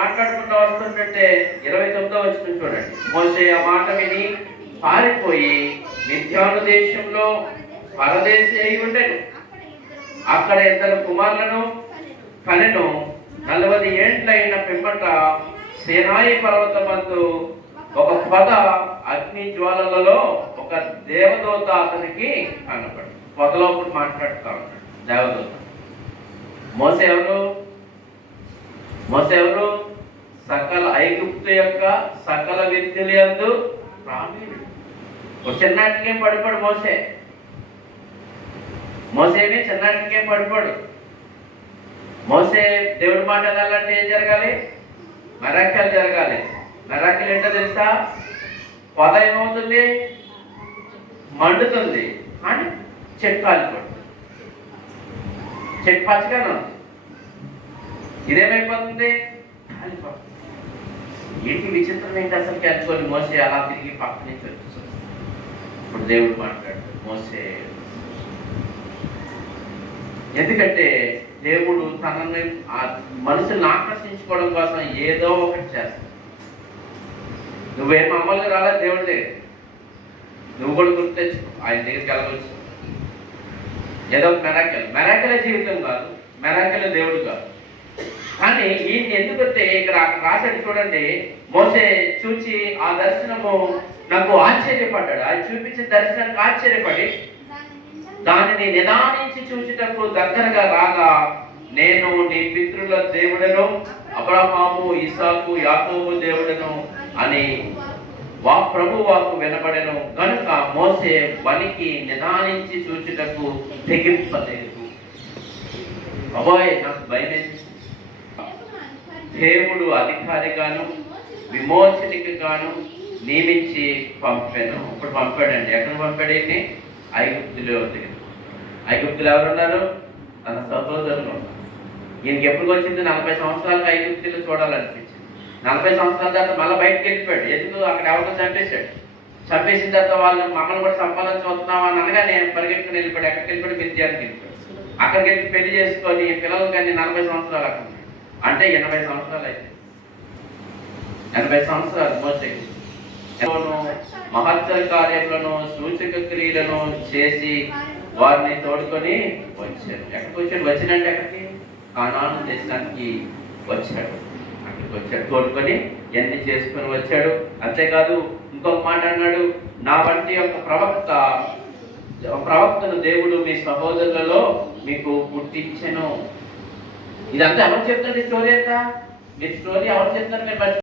మాట్లాడుకుంటూ వస్తుంటే 29వ వచనం చూడండి. మోషే ఆ మాట విని పారిపోయి మిద్యాను దేశంలో పరదేశి అయి ఉండెను. అక్కడ 2 కుమారులను కనెను. 40 ఏండ్లైన పిమ్మట సీనాయి పర్వతమందు ఒక పొద అగ్ని జ్వాలలలో ఒక దేవదూత అతనికి కనపడి. పొదలో మాట్లాడుతూ ఉంటాడు దేవదూత. మోసే ఎవరు? సకల ఐగుప్తు యొక్క సకల విద్యలు యందు ప్రావీణుడు. ఒక చిన్నాటికేం పడిపోడు మోసేని చిన్నాటికేం పడిపోడు. మోసే దేవుడి మాట వెళ్ళాలంటే ఏం జరగాలి? మెరాకిల్ జరగాలి. మెరాకిల్ ఏంటో తెలుసా? పొద ఏమవుతుంది? మండుతుంది కానీ చెట్టు కాలిపోతుంది. చెట్టు పచ్చగానే ఉంది, ఇదేమైపోతుంది? కాలిపోతుంది. ఏంటి విచిత్రం ఏంటి అసలుకి అనుకోని మోసే అలా తిరిగి పక్క నుంచి వచ్చేస్తుంది. ఇప్పుడు దేవుడు మాట్లాడు మోసే. ఎందుకంటే దేవుడు తనని మనుషుల్ని ఆకర్షించుకోవడం కోసం ఏదో ఒకటి చేస్తాడు. నువ్వేం మామూలుగా రాలేదు దేవుడి దగ్గర. నువ్వు కూడా గుర్తు తెచ్చుకో, ఆయన దగ్గరికి వెళ్ళవచ్చు. ఏదో మెరాకిలే జీవితం కాదు, మెరాకిలే దేవుడు కాదు. కానీ ఈయన ఎందుకంటే ఇక్కడ రాశాడు చూడండి. మోసే చూచి ఆ దర్శనము నాకు ఆశ్చర్యపడ్డాడు. ఆయన చూపించిన దర్శనానికి ఆశ్చర్యపడి దానిని నిదానించి చూచుటకు దగ్గరగా రాగా, నేను నీ పితరుల దేవుడను, అబ్రహాము, ఇసాకు, యాకోబు దేవుడను అని ప్రభు వాక్కు వినబడెను. కనుక మోసే వనికి నిదానించి చూచుటకు తెగింపలేదు. అబ్బాయి నాకు భయమేసి దేవుడు అధికారిగాను విమోచనికి గాను నియమించి పంపాను. ఇప్పుడు పంపాడండి. ఎక్కడ పంపాడేంటి? ఐగుప్తులో. ఐగుప్తులు ఎవరున్నారు? తన సహోదరులు ఉన్నారు. ఈయనకి ఎప్పుడు వచ్చింది? 40 సంవత్సరాలకు ఐగుప్తులు చూడాలనిపించింది. 40 సంవత్సరాల తర్వాత మళ్ళీ బయటకు వెళ్ళిపోయాడు. ఎందుకు? అక్కడ ఎవరితో చంపేశాడు. చంపేసిన తర్వాత వాళ్ళు మమ్మల్ని కూడా సంపాదన చూస్తున్నాం అని అనగా నేను పరిగెట్టుకుని వెళ్ళిపోయాడు. ఎక్కడికి వెళ్ళిపోయాడు? మిద్యానికి వెళ్ళిపోయాడు. అక్కడికి వెళ్ళి పెళ్లి చేసుకొని పిల్లలు కానీ 40 సంవత్సరాలు అక్కడ అంటే 80 సంవత్సరాలు అయితే 80 సంవత్సరాలు మోసేకి మహత్తర కార్యములను సూచక క్రియలను చేసి వారిని తోడుకొని వచ్చాడు. ఎక్కడికి వచ్చాడు? వచ్చినంటే ఎక్కడికి? కానాను దేశానికి వచ్చాడు. అక్కడికి వచ్చాడు, తోడుకొని ఎన్ని చేసుకొని వచ్చాడు. అంతేకాదు ఇంకొక మాట అన్నాడు, నా వంటి యొక్క ప్రవక్తను దేవుడు మీ సహోదరులలో మీకు పుట్టించెను. ఇదంతా ఎవరు చెప్తారు? ఈ స్టోరీ అంతా మీరు స్టోరీ ఎవరు చెప్తారు? మీరు